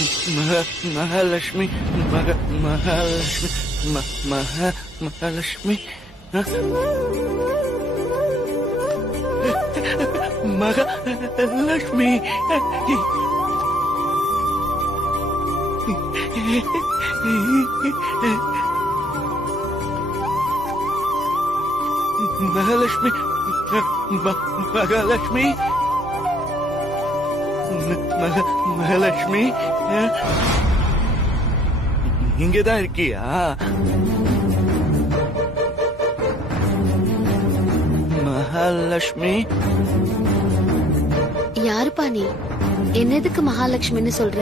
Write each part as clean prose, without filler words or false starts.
மகாலட்சுமி மகாலட்சுமி மகாலட்சுமி மகாலட்சுமி மகாலட்சுமி மகாலட்சுமி மகாலட்சுமி இங்கதான் இருக்கியா? மகாலட்சுமி யாருப்பா நீ? என்னதுக்கு மகாலட்சுமின்னு சொல்ற?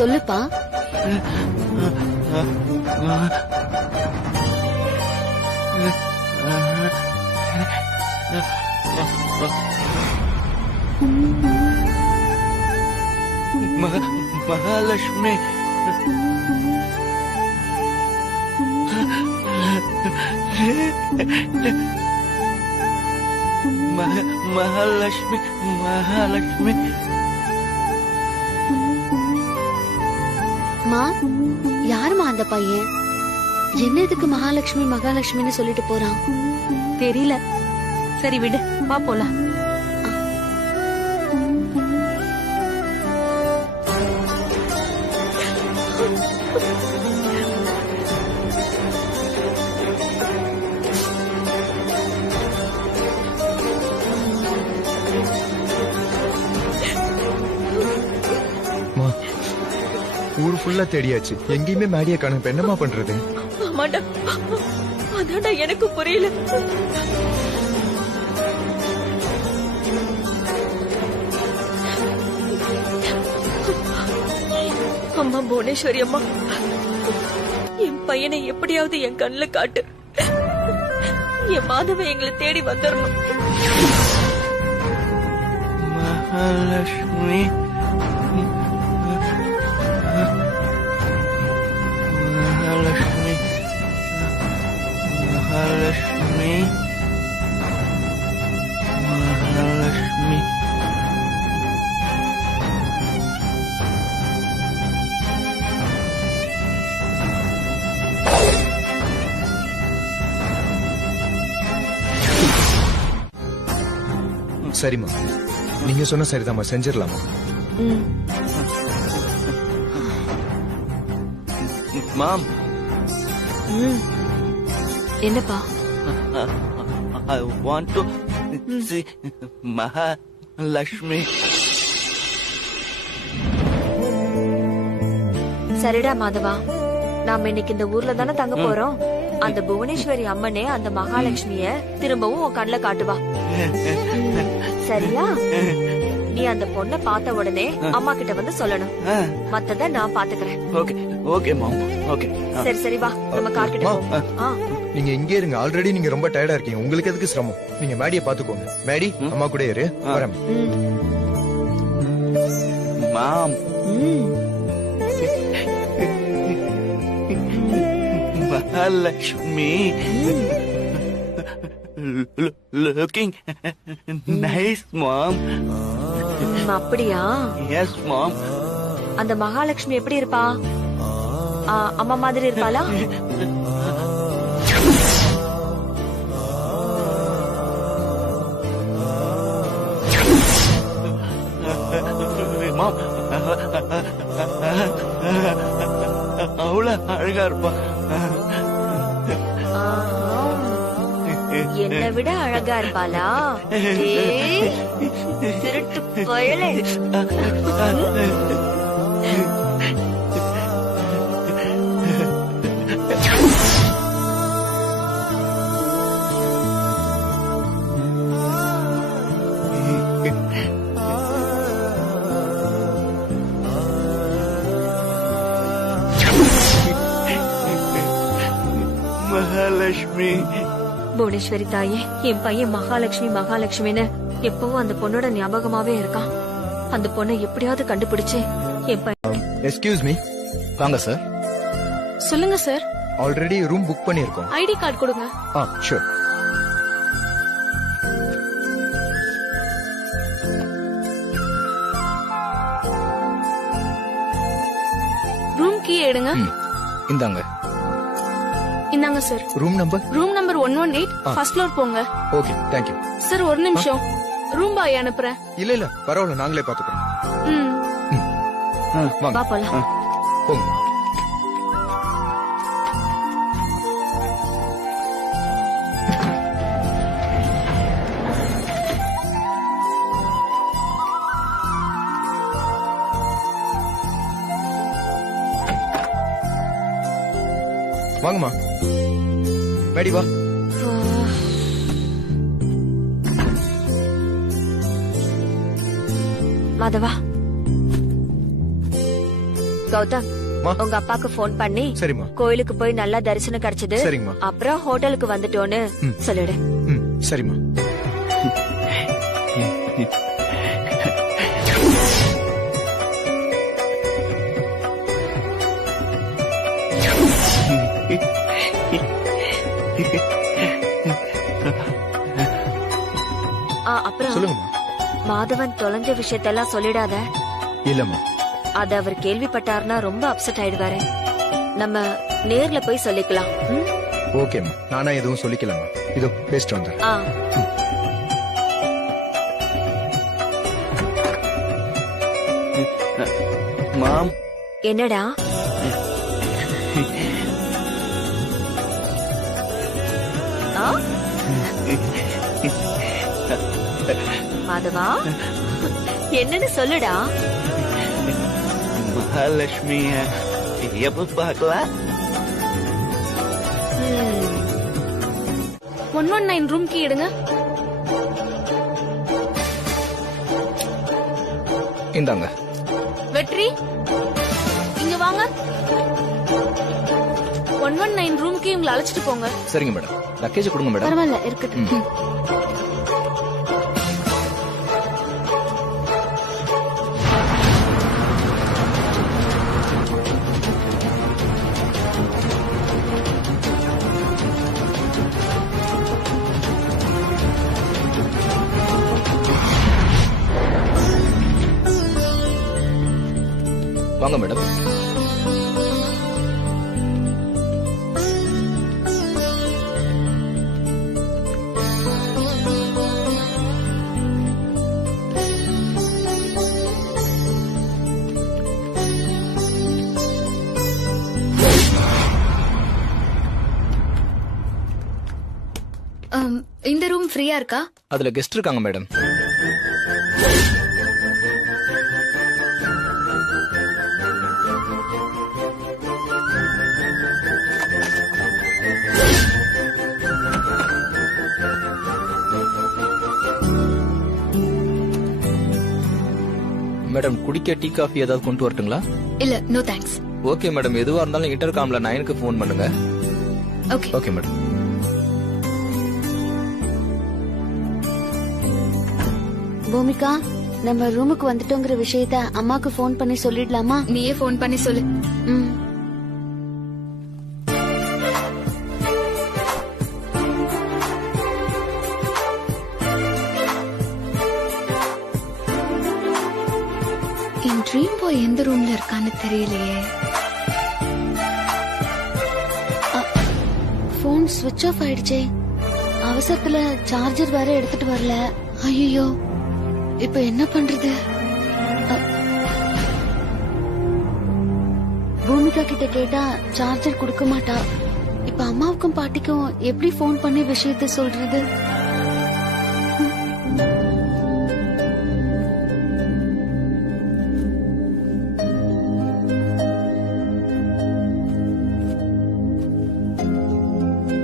சொல்லுப்பா. மகாலட்சுமி மகாலட்சுமி மகாலட்சுமி மா, யாருமா அந்த பையன்? என்னதுக்கு மகாலட்சுமி மகாலட்சுமின்னு சொல்லிட்டு போறான்? தெரியல. சரி விடு, வா போலாம். ஊர் ஃபுல்லா தேடியாச்சு, எங்கேயுமே மேடியை காணோம். இப்ப என்னமா பண்றது? ஆமாடா, அதான்டா எனக்கு புரியல. அம்மா புவனேஸ்வரி அம்மா, என் பையனை எப்படியாவது என் கண்ணுல காட்டு. என் மாதவ எங்களை தேடி வந்துடணும். மகாலட்சுமி மகாலட்சுமி மகாலட்சுமி மகாலட்சுமி சரிம்மா, நீங்க சொன்ன சரிதாம்மா, செஞ்சிடலாமா? மாம், என்னப்பா? I want to see Mahalakshmi. சரிடா மாதவா, நாம இன்னைக்கு இந்த ஊர்ல தானே தங்க போறோம். அந்த புவனேஸ்வரி அம்மனே அந்த மகாலட்சுமிய திரும்பவும் உன் கண்ணுல காட்டுவா. சரியா? நீ அந்த பொண்ணை பார்த்த உடனே அம்மா கிட்ட வந்து சொல்லணும். மத்தத நான் பாத்துக்கிறேன். ஓகே ஓகே மாம், ஓகே. சரி சரி, வா நம்ம கார் கிட்ட போவோம். நீங்க இங்கே இருங்க, ஆல்ரெடி நீங்க ரொம்ப டயர்டா இருக்கீங்க. உங்களுக்கு எதுக்கு சிரமம்? நீங்க மேடியை பாத்துக்கோங்க. மேடி, அம்மா கூட இரு. வரேன் மாம். Mahalakshmi looking nice, mom. அப்படியா? Yes, mom. அந்த மகாலட்சுமி எப்படி இருப்பா? அம்மா மாதிரி இருப்பாளா? Mom, அவ்வளவு அழகா இருப்பா. என்னை விட அழகா இருப்பாளா? திருட்டு பயலே. மகாலட்சுமி. புவனேஸ்வரி தாயே, என் பையன் மகாலட்சுமி மகாலட்சுமின்னு எப்பவும் அந்த பொண்ணோட ஞாபகமாவே இருக்கான். அந்த பொண்ணை எப்படியாவது கண்டுபிடிச்சு என் பையன். Excuse me. வாங்க சார். சொல்லுங்க சார். ஆல்ரெடி ரூம் புக் பண்ணிருக்கோம். ஐடி கார்டு கொடுங்க. ஷூர். கீ எடுங்க. இந்தாங்க. இந்தாங்க sir. Room number room number 118 first floor போங்க. Okay thank you. சார் ஒரு நிமிஷம், ரூம் பாய் அனுப்புறேன். இல்ல பரவாயில்ல, நாங்களே பாத்துக்கிறோம். வாங்க வா போலாம். போங்க. வாங்கம்மா, மேடி வா. மாதவா, கௌதம் மா. உங்க அப்பாக்கு போன் பண்ணி சரிம்மா. கோயிலுக்கு போய் நல்லா தரிசனம் கிடைச்சது, சரிங்கம்மா. அப்புறம் ஹோட்டலுக்கு வந்துட்டோன்னு சொல்லிடு. சரிம்மா. அப்புறம் சொல்லுங்கம்மா. மாதவன் தொலைஞ்ச விஷயத்தெல்லாம் சொல்லிடாத. இல்லம்மா. அத அவர் கேள்விப்பட்டாருன்னா ரொம்ப அப்செட் ஆயிடுவாரு. நம்ம நேர்ல போய் சொல்லிக்கலாம். ஓகேம்மா, நானா எதுவும் சொல்லிக்கலாமா? இதோ பேசிட்டு வந்தேன். மாம். என்னடா? மாதவா, என்னன்னு சொல்லுடா. மகாலட்சுமிய எப்ப பார்க்கலாம்? 119 ரூம் கீ எடுங்க. இந்தாங்க. வெற்றி, இங்க வாங்க. 119 ரூம் கீ உங்களை அழைச்சிட்டு போங்க. சரிங்க மேடம். லக்கேஜ் கொடுங்க மேடம். பரவாயில்ல இருக்கட்டும். வாங்க மேடம். இந்த ரூம் ஃப்ரீயா இருக்கா? அதுல கெஸ்ட் இருக்காங்க மேடம். மேடம், குடிக்க டீ காஃபி ஏதாவது கொண்டு வரட்டுங்களா? இல்ல, நோ தேங்க்ஸ். ஓகே மேடம், எதுவா இருந்தாலும் இன்டர்காம்ல 9க்கு ஃபோன் பண்ணுங்க. ஓகே. Okay madam. பூமிகா, நம்ம ரூமுக்கு வந்துட்டோங்கிற விஷயத்த அம்மாக்கு ஃபோன் பண்ணி சொல்லிடலாமா? நீயே ஃபோன் பண்ணி சொல்லு. என் ட்ரீம் பாய் எந்த ரூம்ல இருக்கான்னு தெரியலையே. போன் ஸ்விட்ச் ஆஃப் ஆயிடுச்சே. அவசரத்துல சார்ஜர் வேற எடுத்துட்டு வரல. ஐயோ, இப்ப என்ன பண்றது? பூமிகா கிட்ட கேட்டா சார்ஜர் கொடுக்க மாட்டா. இப்ப அம்மாவுக்கும் பாட்டிக்கும் எப்படி போன் பண்ணி விஷயத்த சொல்றது?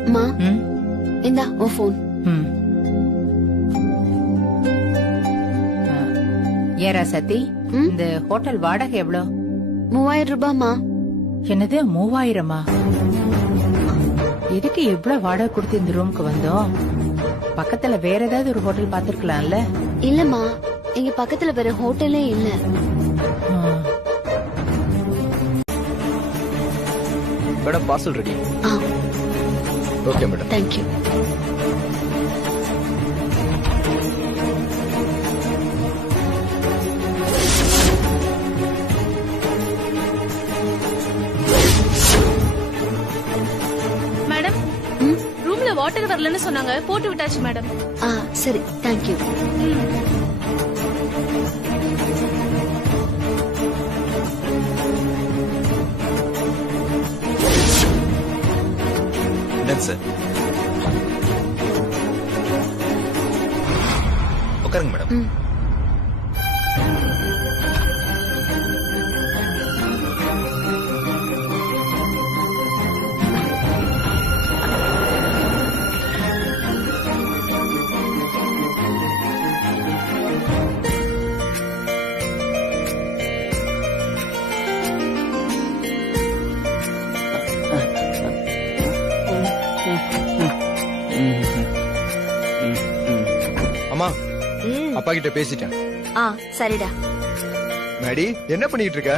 அம்மா, இந்தா உன் போன். ஏரா சத்தி, இந்த ஹோட்டல் வாடகை எவ்வளோ? 3000 ரூபாய்மா. என்னது 3000-ஆ? எதுக்கு எவ்வளவு வாடகை கொடுத்து இந்த ரூமுக்கு வந்தோம்? பக்கத்துல வேற ஏதாவது ஒரு ஹோட்டல் பாத்துருக்கலாம்ல? இல்லம்மா, இங்க பக்கத்துல வேற ஹோட்டலே இல்ல. Madam, parcel ready. Okay madam. Thank you. Water வரலன்னு சொன்னாங்க, போட்டு விட்டாச்சு மேடம். ஆ சரி, தேங்க்யூ. சார் உட்காருங்க மேடம். அம்மா, அப்பா கிட்ட பேசிட்டேன். ஆ சரிடா. மேடி, என்ன பண்ணிட்டு இருக்க?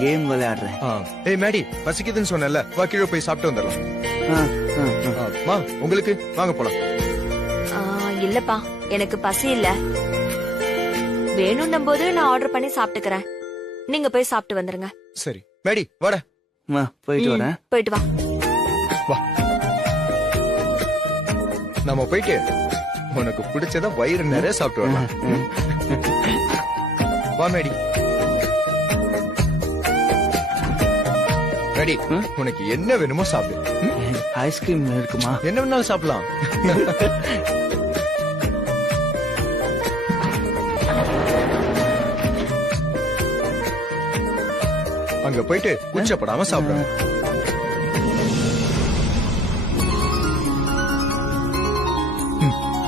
கேம் விளையாடுறேன். ஏய் மேடி, பசிக்குதுன்னு சொன்னல, வா கீழே போய் சாப்பிட்டு வந்துடலாம். மா, உங்களுக்கு வாங்க போலாம். இல்லப்பா, எனக்கு பசி இல்ல. வேணும்னும் போது நான் ஆர்டர் பண்ணி சாப்பிட்டுக்கிறேன். நீங்க போய் சாப்பிட்டு வந்துருங்க. சரி மேடி, வாடா. போயிட்டு வரேன். போயிட்டு வா. வா, நம்ம போயிட்டு உனக்கு பிடிச்சத வயிறு நிறைய சாப்பிட்டு வரலாம். வா மேடி. மேடி, உனக்கு என்ன வேணுமோ சாப்பிடு. ஐஸ்கிரீம் இருக்குமா? என்ன வேணாலும் சாப்பிடலாம். அங்க போயிட்டு கூச்சப்படாம சாப்பிடுங்க.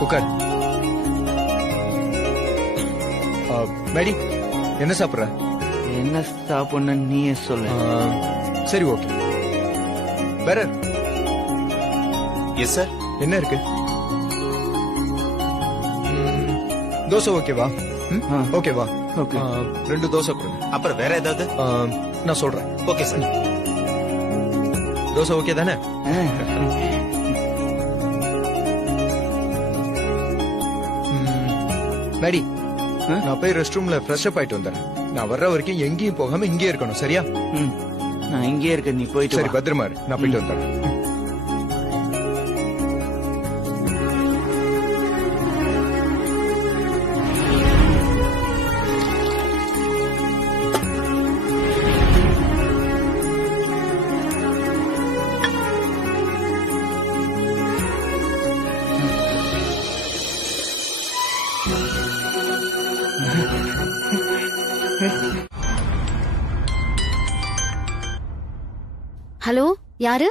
உட்கார். மேடி, என்ன சாப்பிடுற? என்ன சாப்பிடணும் நீயே சொல்லு. சரி, ஓகே. வேற எஸ் சார். என்ன இருக்கு? தோசை ஓகேவா? ஓகேவா? ஓகே. 2 தோசை கொடுங்க. அப்புறம் வேற ஏதாவது? நான் சொல்றேன். Okay sir. தோசை ஓகே தானே? மேடி, நான் போய் ரெஸ்ட் ரூம்ல ஃப்ரெஷ் அப் ஆயிட்டு வந்துடுறேன். நான் வர்ற வரைக்கும் எங்கேயும் போகாம இங்கே இருக்கணும், சரியா? நான் இங்கே இருக்கேன், நீ போயிட்டு சரி, பத்திரமா இரு. நான் போயிட்டு வந்துடுறேன். ஹலோ, யாரு?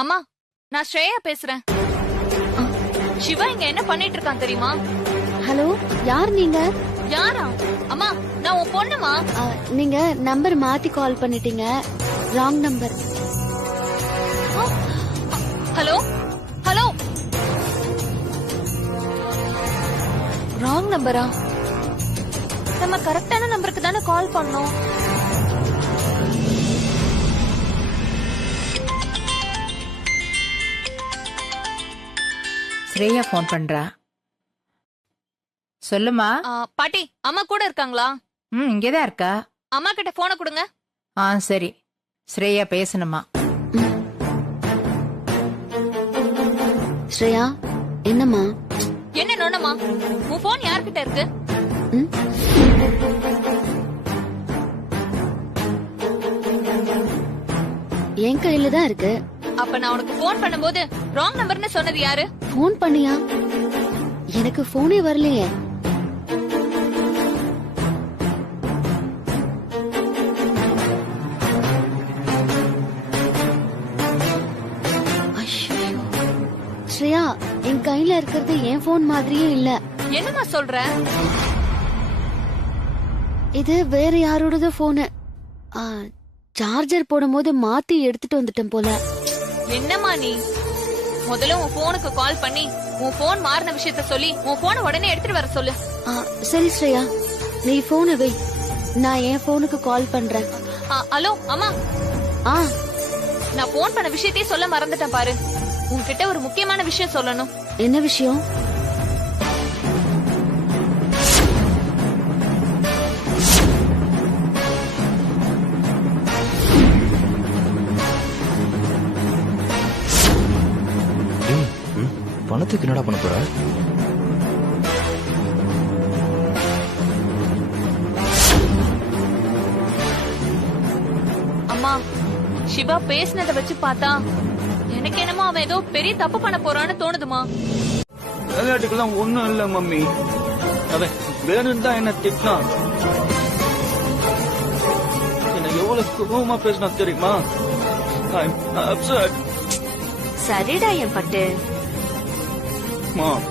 அம்மா, நான் ஸ்ரேயா பேசுறேன். சிவா இங்க என்ன பண்ணிட்டு இருக்கான் தெரியுமா? ஹலோ, யார் நீங்க? யாரா? அம்மா, நான் உன் பொண்ணுமா? நீங்க நம்பர் மாத்தி கால் பண்ணிட்டீங்க. Wrong number. Hello hello, wrong நம்பரா? நம்ம கரெக்டான நம்பருக்கு தானே கால் பண்ணோம். ஸ்ரேயா போன் பண்றா. சொல்லுமா. பாட்டி, அம்மா கூட இருக்காங்களா? இங்கேதான் இருக்கா. அம்மா கிட்ட போனை கொடுங்க. சரி. ஸ்ரேயா பேசணுமா? ஸ்ரேயா, என்னம்மா? என்ன நோனமா? உன் போன் யார்கிட்ட இருக்கு? என் கையில தான் இருக்கு. அப்ப நான் உனக்கு போன் பண்ணும்போது ராங் நம்பர்னு சொன்னது யாரு? போன் பண்ணியா? எனக்கு போனே வரலையே. ஐயோ, ஸ்ரேயா, என் கையில இருக்கிறது என் போன் மாதிரியே இல்ல. என்னமா சொல்ற? இது வேற யாரோடது போனு. சார்ஜர் போடும்போது மாத்தி எடுத்துட்டு வந்துட்டேன் போல. என்னம்மா நீ? முதல்ல உன் போனுக்கு கால் பண்ணி உன் போன் மாறின விஷயத்த சொல்லி உன் போனை உடனே எடுத்துட்டு வர சொல்லு. சரி ஸ்ரேயா, நீ போனை வை, நான் என் போனுக்கு கால் பண்றேன். ஹலோ அம்மா, நான் போன் பண்ண விஷயத்தையே சொல்ல மறந்துட்டேன் பாரு. உன்கிட்ட ஒரு முக்கியமான விஷயம் சொல்லணும். என்ன விஷயம்? பணத்துக்கு என்னடா பண்ண போற? அம்மா சிவா பேசினத வச்சு பார்த்தா எனக்கு என்னமோ அவன் ஏதோ பெரிய தப்பு பண்ண போறான்னு தோணுதுமா. விளையாட்டுக்கெல்லாம் ஒண்ணும் இல்ல மம்மி. அவன் வேணும் தான் என்ன திட்டினான். என்ன எவ்வளவு கோபமா பேசினா தெரியுமா? I'm upset. சரிடா என் பட்டு. Mom,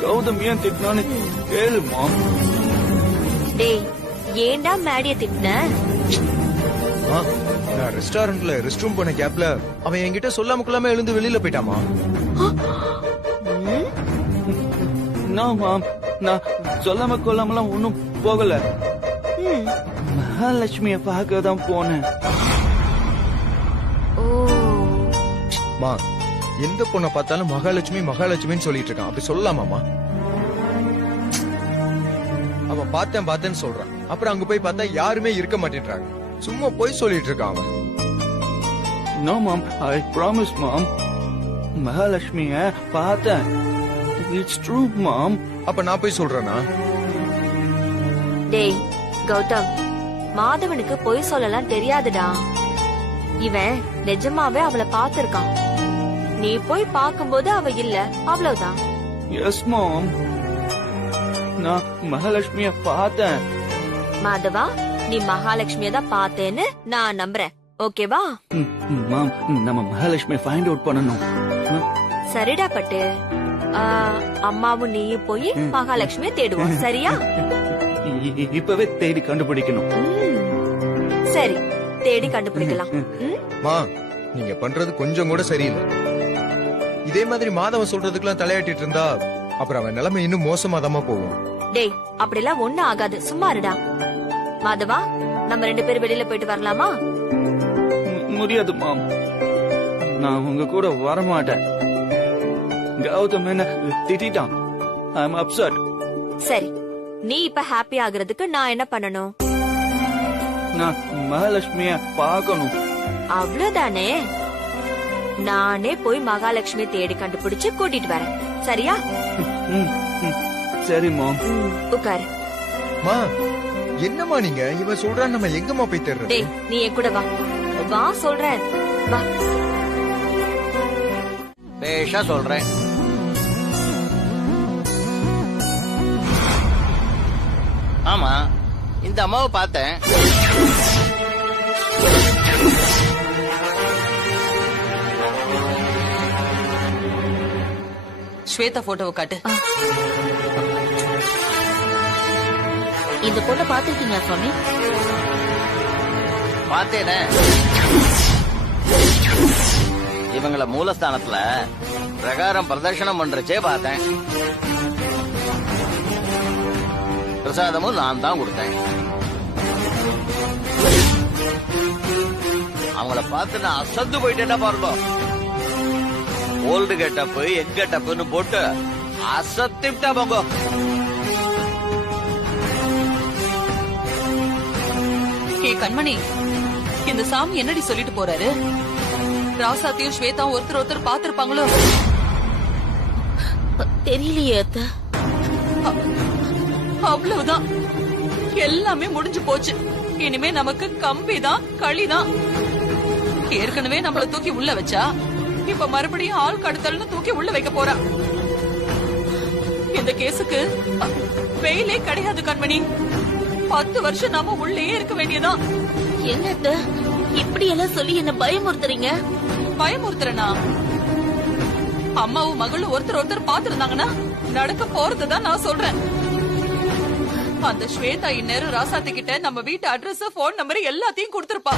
கௌதம் ஏன் திட்டினான்னு கேளு மாம். டேய் ஏன்டா மேடிய திட்டின? மா, நான் ரெஸ்டாரண்ட்ல ரெஸ்ட் ரூம் போன கேப்ல அவன் என்கிட்ட சொல்லாம கொள்ளாம எழுந்து வெளியில போயிட்டாமா. No மாம், நான் சொல்லாம கொள்ளாமலாம் ஒன்னும் போகல. மகாலட்சுமிய பார்க்க தான் போனேன். ஓ மா, எந்த பொண்ணை பார்த்தாலும் மகாலட்சுமி மகாலட்சுமின்னு சொல்லிட்டு இருக்கான். அப்படி சொல்லலாமாமா? அவன் பார்த்தேன்னு சொல்றான். அப்புறம் அங்க போய் பார்த்தா யாருமே இருக்க மாட்டேன்றாங்க. சும்மா போய் சொல்லிட்டு இருக்கான் அவன். No mom, I promise mom. மகாலட்சுமிய பார்த்தேன். It's true mom. அப்ப நான் போய் சொல்றேனா? டேய் கௌதம், மாதவனுக்கு பொய் சொல்லலாம் தெரியாதுடா. இவன் நிஜமாவே அவளை பார்த்திருக்கான். நீ போய் பார்க்கும்போது அவ இல்ல, அவ்வளவுதான். Yes mom. நான் மகாலட்சுமிய பார்த்தேன். மாதவா, நீ மகாலட்சுமிய தான் பார்த்தேன்னு நான் நம்புறேன். ஓகேவா? மாம், நம்ம மகாலட்சுமிய ஃபைண்ட் அவுட் பண்ணணும். சரிடா பட்டு. அம்மாவும் நீயும் போய் மகாலட்சுமிய தேடுவோம். சரியா? இப்பவே தேடி கண்டுபிடிக்கணும். சரி, தேடி கண்டுபிடிக்கலாம். மா, நீங்க பண்றது கொஞ்சம் கூட சரியில்லை. இதே மாதிரி மாதவன் சொல்றதுக்கெல்லாம் தலையாட்டிட்டு இருந்தா அப்புறம் அவன் நிலைமை இன்னும் மோசமாதாமா போகும். டேய் அப்படிலாம் ஒண்ணும் ஆகாது, சும்மா இருடா. மாதவா, நம்ம 2 பேரும் வெளியில போயிட்டு வரலாமா? முடியாது மாம், நான் உங்க கூட வரமாட்டேன். கௌதம் என்ன திட்டான். ஐ அம் அப்செட். சரி, நீ இப்ப ஹாப்பி ஆகுறதுக்கு நான் என்ன பண்ணணும்? நான் மகாலட்சுமிய பார்க்கணும். அவ்வளவுதானே? நானே போய் மகாலட்சுமியை தேடி கண்டுபிடிச்சு கூட்டிட்டு வரேன். சரியா? சரி மாம். உட்காரு. மா, என்னம்மா நீங்க? இவன் சொல்றான், நம்ம எங்கம்மா போய் தேடுறது? டேய் நீ என் கூட வா. வா சொல்றேன், வா. பேஷா சொல்றேன். ஆமா, இந்த அம்மாவை பார்த்தேன். ஸ்வேதா போட்டோவை காட்டு. இந்த பொண்ணை பாத்திருக்கீங்களா சுவாமி? பார்த்தேனே. இவங்கள மூலஸ்தானத்துல பிரகாரம் பிரதர்ஷனம் பண்றச்சே பார்த்தேன். பிரசாதமும் நான் தான் கொடுத்தேன். அவங்கள பார்த்து நான் அசந்து போயிட்டேன்னா பாருங்க. ஓல்டு கெட்டப்பு எங் கெட்டப்புன்னு போட்டு அசத்திட்டா போங்க. கண்மணி, இந்த சாமி என்னடி சொல்லிட்டு போறாரு? ராசாத்தையும் ஸ்வேதாவும் ஒருத்தர் பாத்திருப்பாங்களோ? தெரியலையே அத்தை. அவ்வளவுதான், எல்லாமே முடிஞ்சு போச்சு. இனிமே நமக்கு கம்பிதான் களிதான். ஏற்கனவே நம்மள தூக்கி உள்ள வச்சா இப்ப மறுபடியும் ஆள் கடத்தல்னு தூக்கி உள்ள வைக்க போறா. இந்த கேஸுக்கு வெயிலே கிடையாது கண்மணி. 10 வருஷம் நாம உள்ளே இருக்க வேண்டியதான். என்ன அத்தை, இப்படி எல்லாம் சொல்லி என்ன பயமுறுத்துறீங்க? பயமுறுத்துறனா? அம்மாவும் மகளும் ஒருத்தர் பாத்துருந்தாங்கன்னா நடக்க போறதுதான் நான் சொல்றேன். அந்த ஸ்வேதா இந்நேரம் ராசாத்தி கிட்ட நம்ம வீட்டு அட்ரஸ், போன் நம்பர் எல்லாத்தையும் கொடுத்திருப்பா.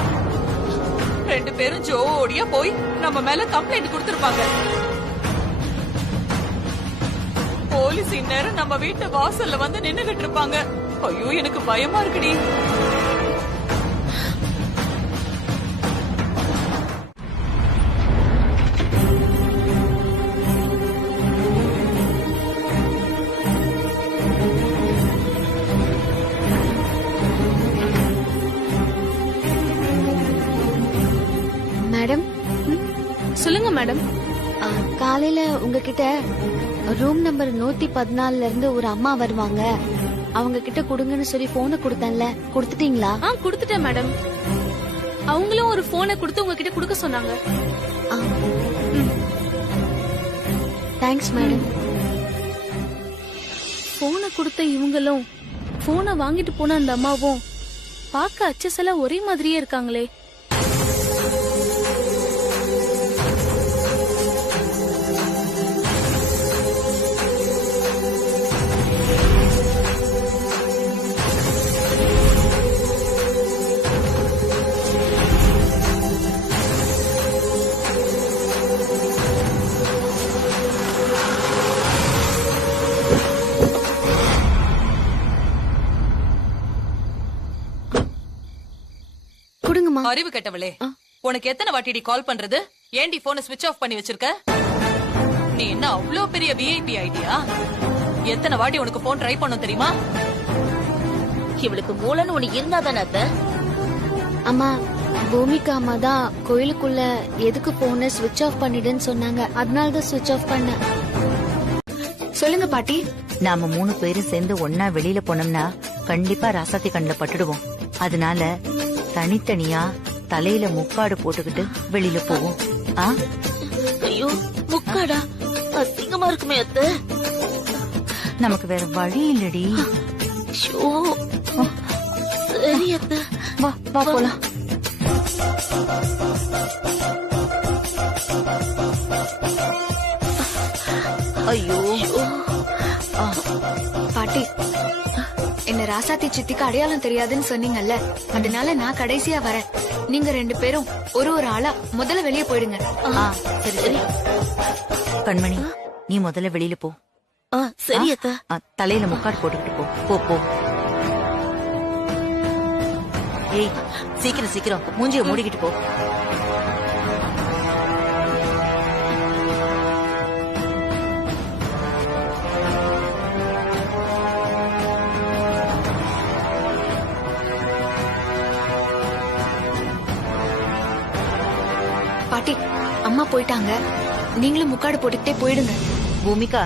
2 பேரும் ஜோடியா போய் நம்ம மேல கம்ப்ளைண்ட் கொடுத்திருப்பாங்க. போலீஸ் இந்நேரம் நம்ம வீட்டு வாசல்ல வந்து நின்னுகிட்டு இருப்பாங்க. ஐயோ, எனக்கு பயமா இருக்குடி. மேடம், சொல்லுங்க மேடம். காலையில உங்ககிட்ட ரூம் நம்பர் 114 இருந்து ஒரு அம்மா வருவாங்க, அவங்க கிட்ட கொடுங்கன்னு சொல்லி போனை கொடுத்தேன்ல, கொடுத்துட்டீங்களா? கொடுத்துட்டேன் மேடம். அவங்களும் ஒரு போனை கொடுத்து உங்ககிட்ட கொடுக்க சொன்னாங்க. Thanks madam. போனை கொடுத்த இவங்களும் போனை வாங்கிட்டு போன அந்த அம்மாவும் பார்க்க அச்சசலா ஒரே மாதிரியே இருக்காங்களே. கொடுங்கம்மா. அறிவு கெட்டவளே, உனக்கு எத்தனை வாட்டிடி கால் பண்றது? ஏன்டி போனை ஸ்விட்ச் ஆஃப் பண்ணி வச்சிருக்க? நீ என்ன அவ்வளோ பெரிய விஐபி ஐடியா? எத்தனை வாட்டி உனக்கு போன் ட்ரை பண்ணும் தெரியுமா? இவளுக்கு மூளைன்னு ஒண்ணு இருந்தா தானே அத்தை? அம்மா, பூமிகா அம்மா தான் கோயிலுக்குள்ள எதுக்கு போனை ஸ்விட்ச் ஆஃப் பண்ணிடுன்னு சொன்னாங்க, அதனால தான் ஸ்விட்ச் ஆஃப் பண்ணேன். சொல்லுங்க பாட்டி. நாம 3 பேரும் சேர்ந்து ஒன்னா வெளியில போனோம்னா கண்டிப்பா ராசாத்தி கண்ணுல பட்டுடுவோம். அதனால தனித்தனியா தலையில முக்காடு போட்டுக்கிட்டு வெளியில போவோம். ஐயோ, முக்காடா? அசிங்கமா இருக்குமே அத்தை. நமக்கு வேற வழி இல்லடி. சரி அத்தை, வா வா போலாம். ஐயோ பாட்டி, என்ன ராசாத்தி சித்திக்கு அடையாளம் தெரியாதுன்னு சொன்னீங்கல்ல, அதனால நான் கடைசியா வரேன். நீங்க 2 பேரும் ஒரு ஆளா முதல்ல வெளியே போயிடுங்க. சரி சரி. கண்மணி, நீ முதல்ல வெளியில போ. சரி அத்தை. தலையில முக்காடு போட்டுக்கிட்டு போ. போ போ. ஏய், சீக்கிரம் சீக்கிரம் மூஞ்சிய மூடிக்கிட்டு போ. பாட்டி, அம்மா போயிட்டாங்க, நீங்களும் முக்காடு போட்டுக்கிட்டே போயிடுங்க. பூமிகா,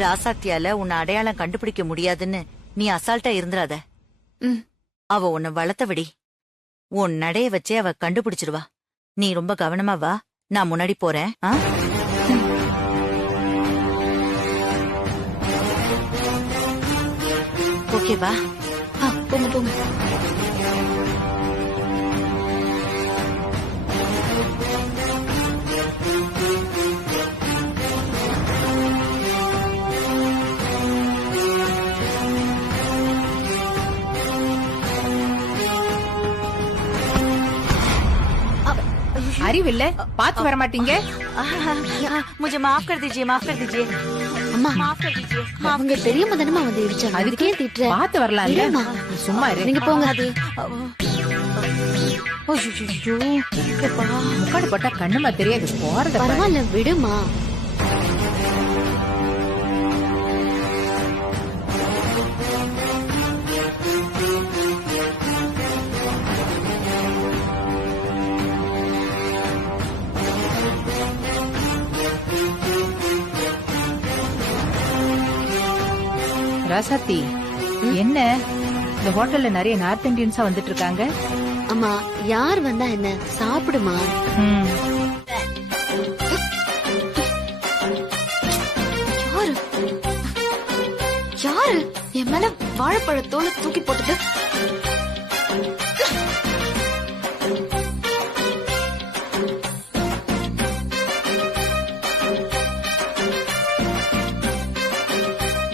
ராசாத்தியால உன்னை அடையாளம் கண்டுபிடிக்க முடியாதுன்னு நீ அசால்ட்டா இருந்துராத. அவ உன்னை வளர்த்த விடி. உன் நடைய வச்சே அவ கண்டுபிடிச்சிருவா. நீ ரொம்ப கவனமா வா, நான் முன்னாடி போறேன். ஓகேவா? போங்க போங்க. அறிவில்ல, பாத்து வர மாட்டீங்க? मुझे माफ कर दीजिए, माफ कर दीजिए. அம்மா, माफ कर दीजिए. அவங்க தெரியாம தானமா வந்து இடிச்சாங்க, அதுக்கே திட்டுற. பாத்து வரலாம்ல. சும்மா இரு. நீங்க போங்க. முக்காடு போட்டா கண்ணுமா தெரியாது. போறத பரவாயில்ல, விடுமா. ராசாத்தி, என்ன இந்த ஹோட்டல்ல நிறைய நார்த் இந்தியன்ஸா வந்துட்டு இருக்காங்க? அம்மா, யார் வந்தா என்ன, சாப்பிடுமா. யாரு யாரு என் மேல வாழைப்பழத்தோல தூக்கி போட்டது?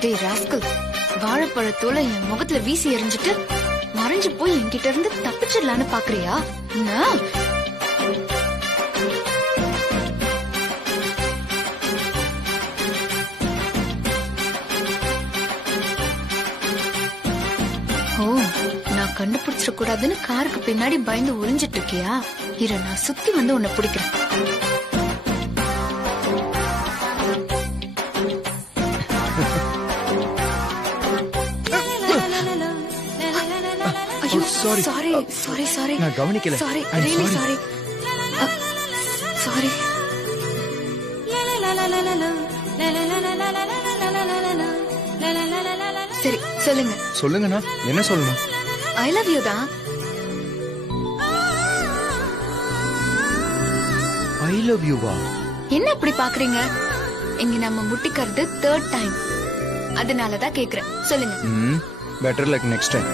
டேய் ராஸ்கல், வாழைப்பழத்தோல என் முகத்துல வீசி எறிஞ்சிட்டு மறைஞ்சு போய் என்கிட்ட இருந்து தப்பிச்சிடலான்னு பாக்குறியா? ஓ, நான் கண்டுபிடிச்சிட கூடாதுன்னு காருக்கு பின்னாடி பயந்து ஒளிஞ்சிட்டு இருக்கியா? இரு, நான் சுத்தி வந்து உன்னை பிடிக்கிறேன். sorry. சாரி சாரி சாரி, நான் கவனிக்கல. Sorry, I'm really sorry. Sorry. Sorry. சரி சொல்லுங்க. சொல்லுங்கண்ணா, என்ன சொல்லணும்? ஐ லவ் யூ தான். ஐ லவ் யூவா? என்ன இப்படி பாக்குறீங்க? இங்க நம்ம முட்டிக்கிறது 3rd டைம், அதனாலதான் கேக்குறேன். சொல்லுங்க. Better luck next time.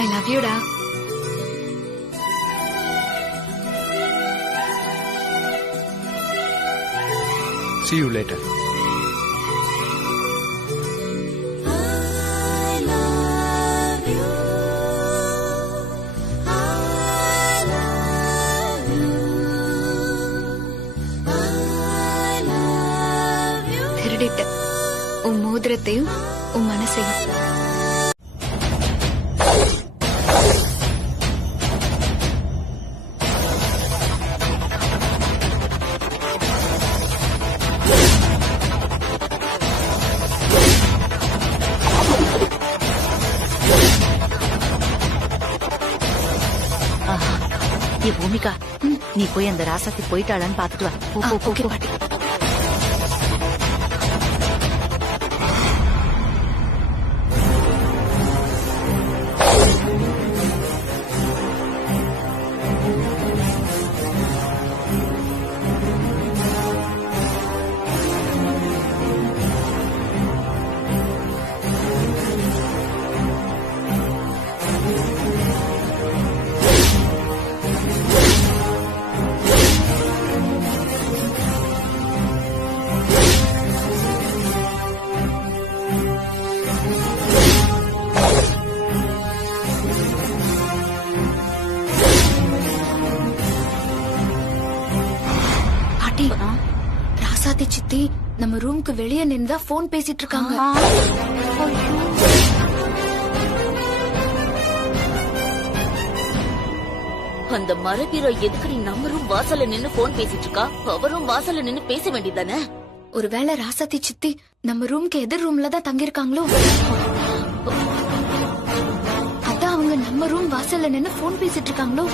I love யூடா. See you later. திருடிட்ட உன் மோதிரத்தையும் உன் மனசையும். ஏ பூமிகா, நீ போய் அந்த ராசாத்தி போயிட்டாளான்னு பாத்துட்டு வா. போ, போ, போ, ஓகே போ. பாட்டி. பாட்டி, ராசாத்தி சித்தி நம்ம ரூமுக்கு வெளியே நின்று போன் பேசிட்டு இருக்காங்க. அந்த மரபீரோ எதுக்கு நம்ம ரூம் வாசல்ல நின்னு போன் பேசிட்டு இருக்கா? அவரும் வாசல்ல நின்னு பேச வேண்டியதானே? ஒருவேளை ராசாத்தி சித்தி நம்ம ரூமுக்கு எதிர் ரூம்ல தான் தங்கியிருக்காங்களோ? அதான் அவங்க நம்ம ரூம் வாசல்ல நின்னு போன் பேசிட்டு இருக்காங்களோ?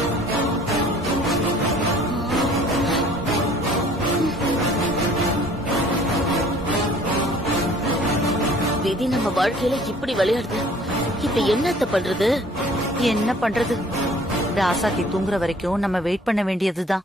விதி நம்ம வாழ்க்கையில இப்படி விளையாடுது. இப்ப என்னத்த பண்றது? என்ன பண்றது? ராசாத்தி தூங்குற வரைக்கும் நம்ம வெயிட் பண்ண வேண்டியதுதான்.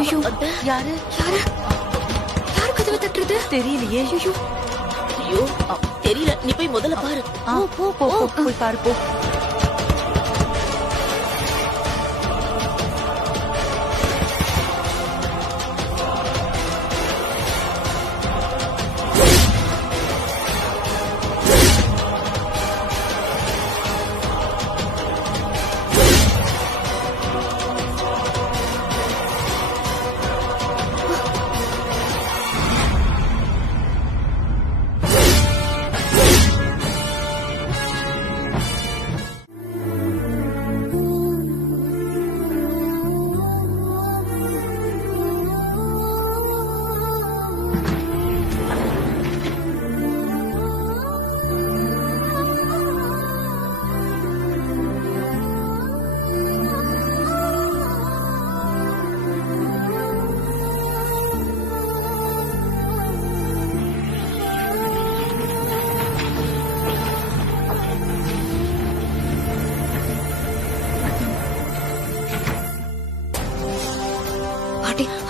ஐயோ, யாரு யாரு யாரு கதவை தட்டுறது? தெரியலையே. ஐயோ தெரியல. நீ போய் முதல்ல பாரு. போ, போ, போ, போய் பாரு, போ.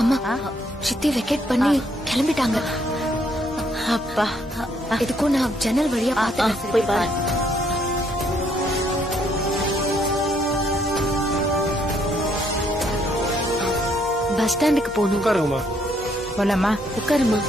அம்மா, சித்தி வெக்கேட் பண்ணி கிளம்பிட்டாங்க. அப்பா, இதுக்கும் நான் ஜன்னல் வழியா பார்த்தேன். போய் பாரு. பஸ் ஸ்டாண்டுக்கு போகணும். உட்காருங்கம்மா. போலாமா? உட்காருமா.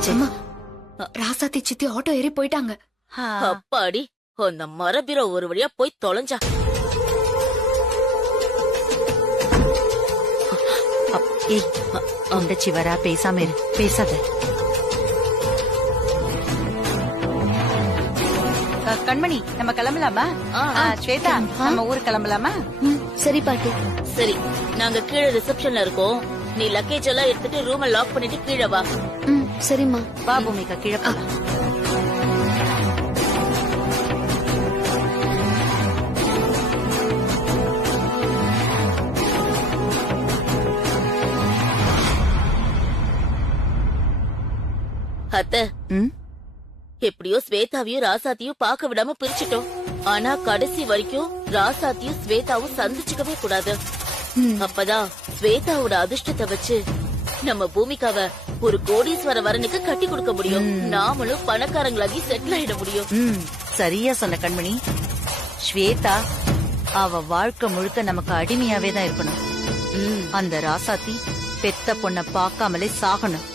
என்னாச்சு? ராசாத்தி சித்தி ஆட்டோ ஏறி போயிட்டாங்க. அப்பாடி அந்த மரபீரோ ஒரு வழியா போய் தொலைஞ்சா. ஏய் உண்டச்சி வரா, பேசாம இரு, பேசாத. கண்மணி, நம்ம கிளம்பலாமா? ஸ்வேதா, நம்ம ஊருக்கு கிளம்பலாமா? சரி பாட்டி. சரி, நாங்க கீழே ரிசப்ஷன்ல இருக்கோம். நீ லக்கேஜ் எல்லாம் எடுத்துட்டு ரூமை லாக் பண்ணிட்டு கீழே வா. சரிம்மா. வா பூமிகா, கீழே போலாம். அத்தை, எப்படியோ ஸ்வேதாவையும் ராசாத்தியும் பார்க்க விடாம பிரிச்சுட்டோம். ஆனா கடைசி வரைக்கும் ராசாத்தியும் ஸ்வேதாவும் சந்திச்சுக்கவே கூடாது. அப்பதான் ஸ்வேதாவோட அதிர்ஷ்டத்தை வச்சு நம்ம பூமிகாவை ஒரு கோடீஸ்வர வரனுக்கு கட்டி கொடுக்க முடியும். நாமளும் பணக்காரங்களாகி செட்டில் ஆயிட முடியும். சரியா சொன்ன கண்மணி. ஸ்வேதா அவ வாழ்க்கை முழுக்க நமக்கு அடிமையாவே தான் இருக்கணும். அந்த ராசாத்தி பெத்த பொண்ண பாக்காமலே சாகணும்.